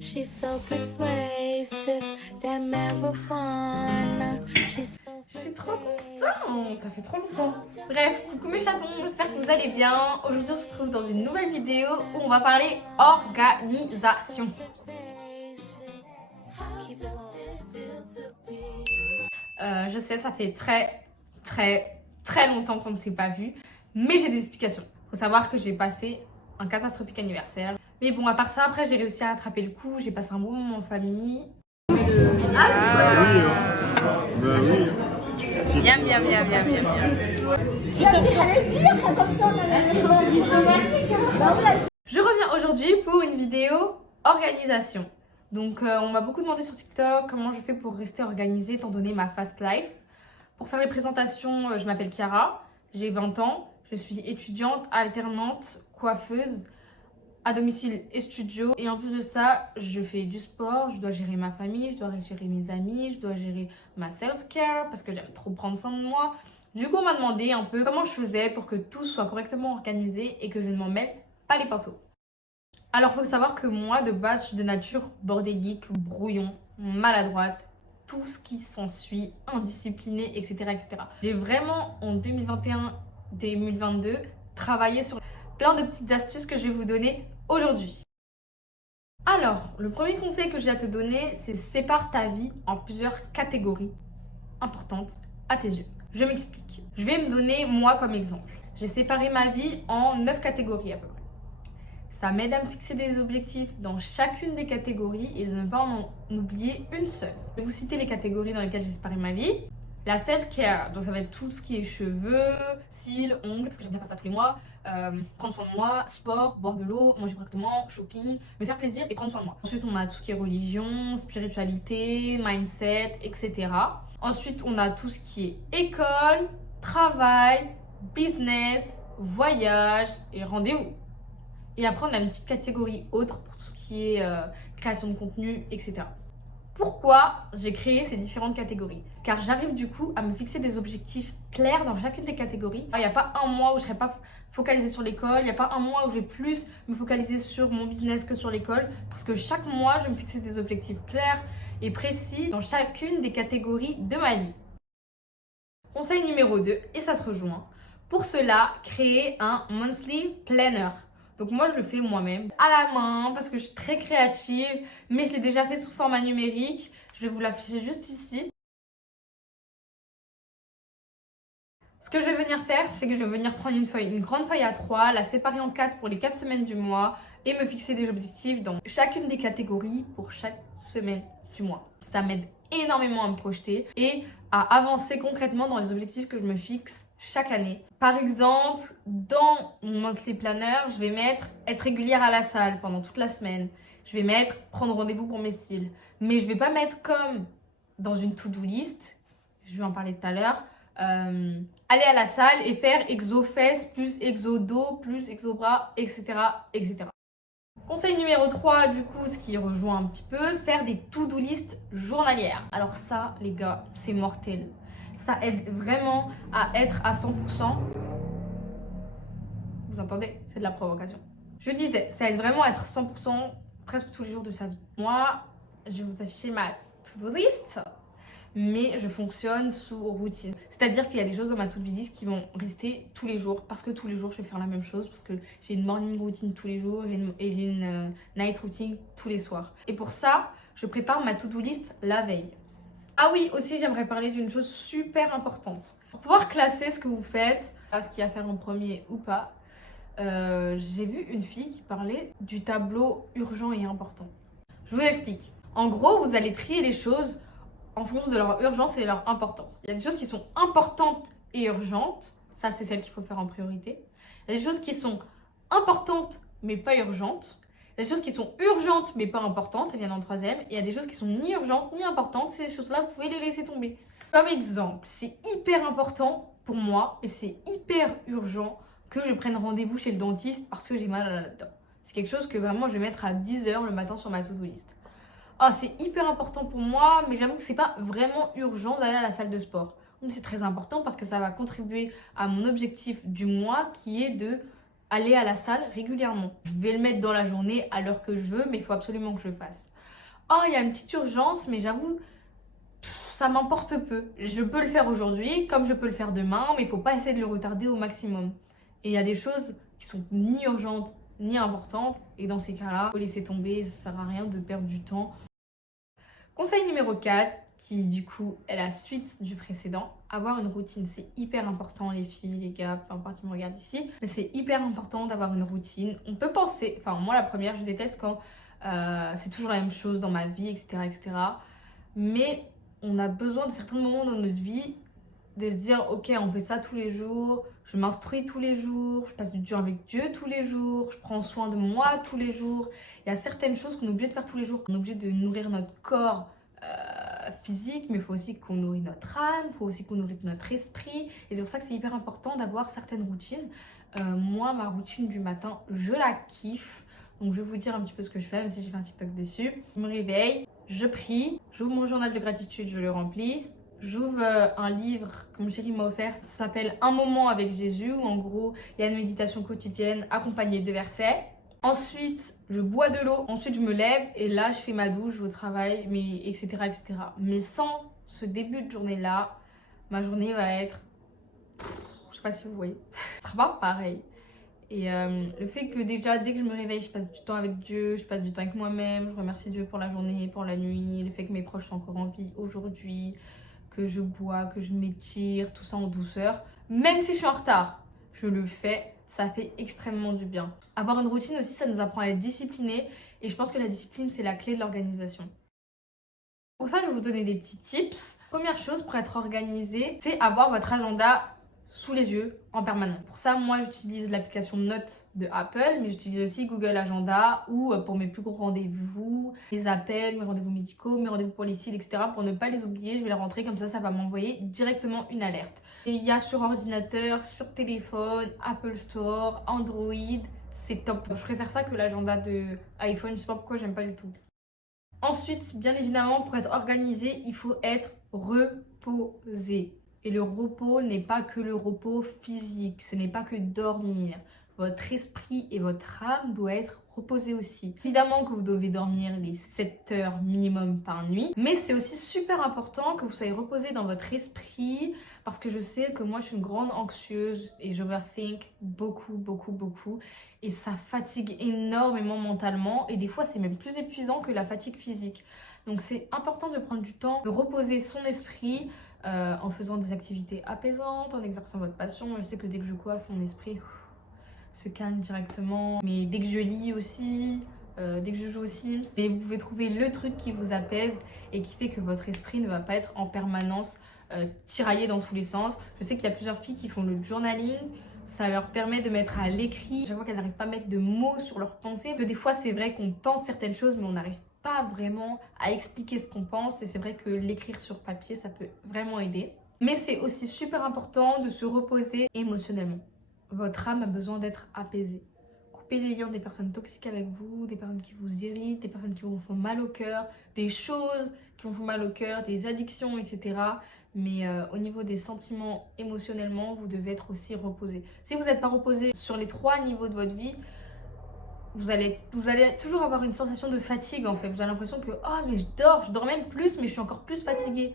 She's so persuasive, that marijuana. She's so Je suis trop contente, ça fait trop longtemps. Bref, coucou mes chatons, j'espère que vous allez bien. Aujourd'hui on se retrouve dans une nouvelle vidéo où on va parler organisation. Je sais, ça fait très longtemps qu'on ne s'est pas vu, mais j'ai des explications. Faut savoir que j'ai passé un catastrophique anniversaire. Mais bon, à part ça, après j'ai réussi à rattraper le coup, j'ai passé un bon moment en famille. Bah oui. Bien. Je reviens aujourd'hui pour une vidéo organisation. Donc on m'a beaucoup demandé sur TikTok comment je fais pour rester organisée étant donné ma fast life. Pour faire les présentations, je m'appelle Chiara, j'ai 20 ans, je suis étudiante, alternante, coiffeuse, à domicile et studio. Et en plus de ça, je fais du sport, je dois gérer ma famille, je dois gérer mes amis, je dois gérer ma self-care parce que j'aime trop prendre soin de moi. Du coup, on m'a demandé un peu comment je faisais pour que tout soit correctement organisé et que je ne m'en mette pas les pinceaux. Alors, il faut savoir que moi, de base, je suis de nature bordélique, brouillon, maladroite, tout ce qui s'ensuit, indisciplinée, etc. J'ai vraiment, en 2021-2022, travaillé sur plein de petites astuces que je vais vous donner aujourd'hui. Alors, le premier conseil que j'ai à te donner, c'est sépare ta vie en plusieurs catégories importantes à tes yeux. Je m'explique. Je vais me donner moi comme exemple. J'ai séparé ma vie en 9 catégories à peu près. Ça m'aide à me fixer des objectifs dans chacune des catégories et de ne pas en oublier une seule. Je vais vous citer les catégories dans lesquelles j'ai séparé ma vie. La self-care, donc ça va être tout ce qui est cheveux, cils, ongles, parce que j'aime bien faire ça tous les mois. Prendre soin de moi, sport, boire de l'eau, manger correctement, shopping, me faire plaisir et prendre soin de moi. Ensuite, on a tout ce qui est religion, spiritualité, mindset, etc. Ensuite, on a tout ce qui est école, travail, business, voyage et rendez-vous. Et après, on a une petite catégorie autre pour tout ce qui est création de contenu, etc. Pourquoi j'ai créé ces différentes catégories? Car j'arrive du coup à me fixer des objectifs clairs dans chacune des catégories. Il n'y a pas un mois où je ne serai pas focalisée sur l'école, il n'y a pas un mois où je vais plus me focaliser sur mon business que sur l'école, parce que chaque mois, je vais me fixer des objectifs clairs et précis dans chacune des catégories de ma vie. Conseil numéro 2, et ça se rejoint. Pour cela, créer un monthly planner. Donc moi, je le fais moi-même à la main parce que je suis très créative, mais je l'ai déjà fait sous format numérique. Je vais vous l'afficher juste ici. Ce que je vais venir faire, c'est que je vais venir prendre une grande feuille A3, la séparer en 4 pour les 4 semaines du mois et me fixer des objectifs dans chacune des catégories pour chaque semaine du mois. Ça m'aide énormément à me projeter et à avancer concrètement dans les objectifs que je me fixe chaque année. Par exemple, dans mon monthly planner, je vais mettre être régulière à la salle pendant toute la semaine. Je vais mettre prendre rendez-vous pour mes cils. Mais je vais pas mettre comme dans une to-do list, je vais en parler tout à l'heure, aller à la salle et faire exo fesses plus exo dos plus exo bras, etc. Conseil numéro 3, du coup, ce qui rejoint un petit peu, faire des to-do list journalières. Alors ça, les gars, c'est mortel. Ça aide vraiment à être à 100%. Vous entendez? C'est de la provocation. Je disais, ça aide vraiment à être 100% presque tous les jours de sa vie. Moi, je vais vous afficher ma to-do list, mais je fonctionne sous routine. C'est-à-dire qu'il y a des choses dans ma to-do list qui vont rester tous les jours, parce que tous les jours, je vais faire la même chose, parce que j'ai une morning routine tous les jours et j'ai une night routine tous les soirs. Et pour ça, je prépare ma to-do list la veille. Ah oui, aussi j'aimerais parler d'une chose super importante. Pour pouvoir classer ce que vous faites, ce qu'il y a à faire en premier ou pas, j'ai vu une fille qui parlait du tableau urgent et important. Je vous explique. En gros, vous allez trier les choses en fonction de leur urgence et leur importance. Il y a des choses qui sont importantes et urgentes, ça c'est celles qu'il faut faire en priorité. Il y a des choses qui sont importantes mais pas urgentes. Il y a des choses qui sont urgentes mais pas importantes, elles viennent en troisième. Et il y a des choses qui sont ni urgentes ni importantes, ces choses-là, vous pouvez les laisser tomber. Comme exemple, c'est hyper important pour moi et c'est hyper urgent que je prenne rendez-vous chez le dentiste parce que j'ai mal à la dent. C'est quelque chose que vraiment je vais mettre à 10h le matin sur ma to-do list. Oh, c'est hyper important pour moi, mais j'avoue que c'est pas vraiment urgent d'aller à la salle de sport. Donc c'est très important parce que ça va contribuer à mon objectif du mois qui est de aller à la salle régulièrement. Je vais le mettre dans la journée à l'heure que je veux, mais il faut absolument que je le fasse. Oh, il y a une petite urgence, mais j'avoue, ça m'importe peu. Je peux le faire aujourd'hui, comme je peux le faire demain, mais il faut pas essayer de le retarder au maximum. Et il y a des choses qui sont ni urgentes, ni importantes, et dans ces cas-là, il faut laisser tomber, ça sert à rien de perdre du temps. Conseil numéro 4, qui du coup est la suite du précédent, avoir une routine. C'est hyper important les filles, les gars, peu importe qui me regarde ici, mais c'est hyper important d'avoir une routine. On peut penser, enfin moi la première, je déteste quand c'est toujours la même chose dans ma vie, etc. etc. Mais on a besoin de certains moments dans notre vie de se dire ok, on fait ça tous les jours, je m'instruis tous les jours, je passe du temps avec Dieu tous les jours, je prends soin de moi tous les jours. Il y a certaines choses qu'on est obligé de faire tous les jours. On est obligé de nourrir notre corps physique, mais il faut aussi qu'on nourrit notre âme, il faut aussi qu'on nourrit notre esprit. Et c'est pour ça que c'est hyper important d'avoir certaines routines. Moi, ma routine du matin, je la kiffe. Donc je vais vous dire un petit peu ce que je fais, même si j'ai fait un TikTok dessus. Je me réveille, je prie, j'ouvre mon journal de gratitude, je le remplis. J'ouvre un livre que mon chéri m'a offert, ça s'appelle Un moment avec Jésus, où en gros il y a une méditation quotidienne accompagnée de versets. Ensuite, je bois de l'eau, ensuite je me lève et là je fais ma douche, je vais au travail, mais etc. etc. Mais sans ce début de journée-là, ma journée va être, je sais pas si vous voyez, ce sera pas pareil. Et le fait que déjà, dès que je me réveille, je passe du temps avec Dieu, je passe du temps avec moi-même, je remercie Dieu pour la journée, pour la nuit, le fait que mes proches sont encore en vie aujourd'hui, que je bois, que je m'étire, tout ça en douceur. Même si je suis en retard, je le fais, ça fait extrêmement du bien. Avoir une routine aussi, ça nous apprend à être disciplinés et je pense que la discipline, c'est la clé de l'organisation. Pour ça, je vais vous donner des petits tips. Première chose pour être organisé, c'est avoir votre agenda sous les yeux en permanence. Pour ça, moi, j'utilise l'application Notes de Apple, mais j'utilise aussi Google Agenda ou pour mes plus gros rendez-vous, mes appels, mes rendez-vous médicaux, mes rendez-vous pour les cils, etc. Pour ne pas les oublier, je vais les rentrer comme ça va m'envoyer directement une alerte. Et il y a sur ordinateur, sur téléphone, Apple Store, Android, c'est top. Je préfère ça que l'agenda de iPhone, je sais pas pourquoi, j'aime pas du tout. Ensuite, bien évidemment, pour être organisé, il faut être reposé. Et le repos n'est pas que le repos physique, ce n'est pas que dormir. Votre esprit et votre âme doivent être reposés aussi. Évidemment que vous devez dormir les 7 heures minimum par nuit, mais c'est aussi super important que vous soyez reposé dans votre esprit parce que je sais que moi je suis une grande anxieuse et j'overthink beaucoup, beaucoup, beaucoup et ça fatigue énormément mentalement et des fois c'est même plus épuisant que la fatigue physique. Donc c'est important de prendre du temps, de reposer son esprit, en faisant des activités apaisantes, en exerçant votre passion. Je sais que dès que je coiffe, mon esprit se calme directement. Mais dès que je lis aussi, dès que je joue aux Sims, et vous pouvez trouver le truc qui vous apaise et qui fait que votre esprit ne va pas être en permanence tiraillé dans tous les sens. Je sais qu'il y a plusieurs filles qui font le journaling. Ça leur permet de mettre à l'écrit. Chaque fois qu'elles n'arrivent pas à mettre de mots sur leurs pensées. Des fois, c'est vrai qu'on pense certaines choses, mais on n'arrive pas vraiment à expliquer ce qu'on pense. Et c'est vrai que l'écrire sur papier, ça peut vraiment aider. Mais c'est aussi super important de se reposer émotionnellement. Votre âme a besoin d'être apaisée. Coupez les liens des personnes toxiques avec vous, des personnes qui vous irritent, des personnes qui vous font mal au cœur, des choses qui vous font mal au cœur, des addictions, etc. Mais au niveau des sentiments émotionnellement, vous devez être aussi reposé. Si vous n'êtes pas reposé sur les 3 niveaux de votre vie, vous allez toujours avoir une sensation de fatigue en fait. Vous avez l'impression que oh mais je dors même plus mais je suis encore plus fatiguée.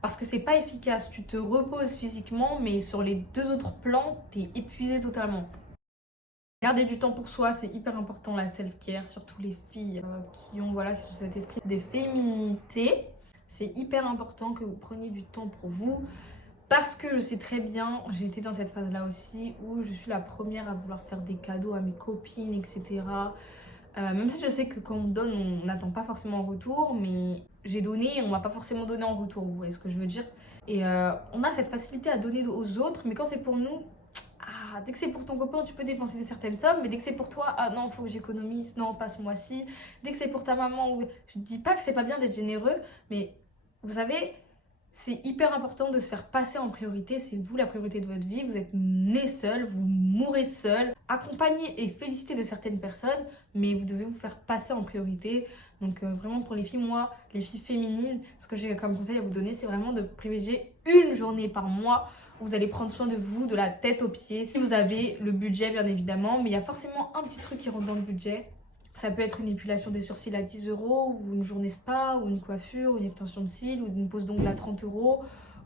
Parce que c'est pas efficace, tu te reposes physiquement mais sur les 2 autres plans, t'es épuisé totalement. Garder du temps pour soi, c'est hyper important la self-care, surtout les filles qui ont cet esprit de féminité. C'est hyper important que vous preniez du temps pour vous. Parce que je sais très bien, j'ai été dans cette phase-là aussi, où je suis la première à vouloir faire des cadeaux à mes copines, etc. Même si je sais que quand on donne, on n'attend pas forcément en retour, mais j'ai donné et on m'a pas forcément donné en retour, vous voyez ce que je veux dire. Et on a cette facilité à donner aux autres, mais quand c'est pour nous, dès que c'est pour ton copain, tu peux dépenser certaines sommes, mais dès que c'est pour toi, ah non, faut que j'économise, non, pas ce mois-ci. Dès que c'est pour ta maman, je dis pas que c'est pas bien d'être généreux, mais vous savez, c'est hyper important de se faire passer en priorité. C'est vous la priorité de votre vie. Vous êtes né seul, vous mourrez seul. Accompagné et félicité de certaines personnes, mais vous devez vous faire passer en priorité. Donc vraiment pour les filles, moi, les filles féminines, ce que j'ai comme conseil à vous donner, c'est vraiment de privilégier une journée par mois Vous allez prendre soin de vous, de la tête aux pieds. Si vous avez le budget, bien évidemment. Mais il y a forcément un petit truc qui rentre dans le budget. Ça peut être une épilation des sourcils à 10 €, ou une journée spa, ou une coiffure, ou une extension de cils, ou une pose d'ongles à 30 €,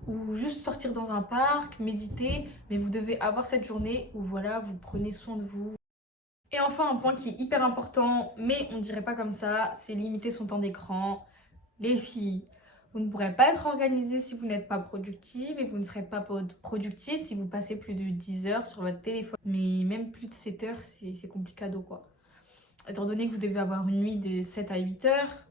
ou juste sortir dans un parc, méditer. Mais vous devez avoir cette journée où voilà, vous prenez soin de vous. Et enfin, un point qui est hyper important, mais on dirait pas comme ça, c'est limiter son temps d'écran. Les filles, vous ne pourrez pas être organisée si vous n'êtes pas productive et vous ne serez pas productive si vous passez plus de 10 heures sur votre téléphone. Mais même plus de 7 heures, c'est complicado quoi. Étant donné que vous devez avoir une nuit de 7 à 8 heures,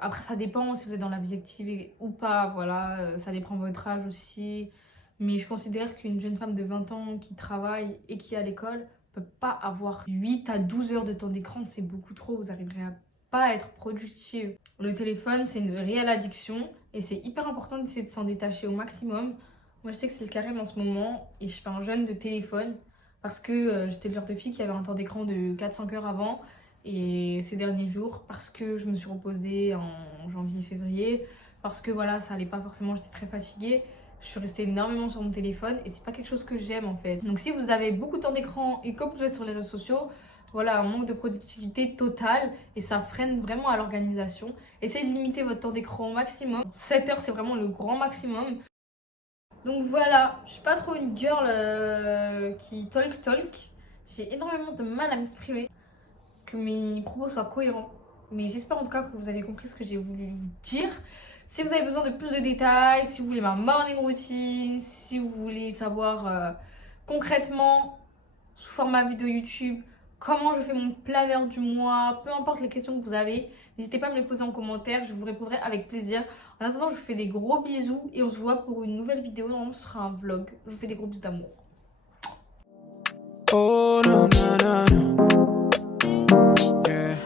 après ça dépend si vous êtes dans la vie active ou pas, voilà, ça dépend de votre âge aussi. Mais je considère qu'une jeune femme de 20 ans qui travaille et qui est à l'école peut pas avoir 8 à 12 heures de temps d'écran, c'est beaucoup trop, vous arriverez à pas être productive. Le téléphone, c'est une réelle addiction et c'est hyper important d'essayer de s'en détacher au maximum. Moi, je sais que c'est le carême en ce moment et je fais un jeûne de téléphone parce que j'étais le genre de fille qui avait un temps d'écran de 4-5 heures avant et ces derniers jours parce que je me suis reposée en janvier-février, parce que voilà, ça allait pas forcément, j'étais très fatiguée. Je suis restée énormément sur mon téléphone et c'est pas quelque chose que j'aime en fait. Donc si vous avez beaucoup de temps d'écran et comme vous êtes sur les réseaux sociaux, voilà, un manque de productivité totale et ça freine vraiment à l'organisation. Essayez de limiter votre temps d'écran au maximum. 7 heures, c'est vraiment le grand maximum. Donc voilà, je suis pas trop une girl qui talk. J'ai énormément de mal à m'exprimer, que mes propos soient cohérents. Mais j'espère en tout cas que vous avez compris ce que j'ai voulu vous dire. Si vous avez besoin de plus de détails, si vous voulez ma morning routine, si vous voulez savoir concrètement sous format vidéo YouTube comment je fais mon planeur du mois, peu importe les questions que vous avez, n'hésitez pas à me les poser en commentaire, je vous répondrai avec plaisir. En attendant, je vous fais des gros bisous et on se voit pour une nouvelle vidéo. Normalement, ce sera un vlog. Je vous fais des gros bisous d'amour. Oh, no, no, no, no. Yeah.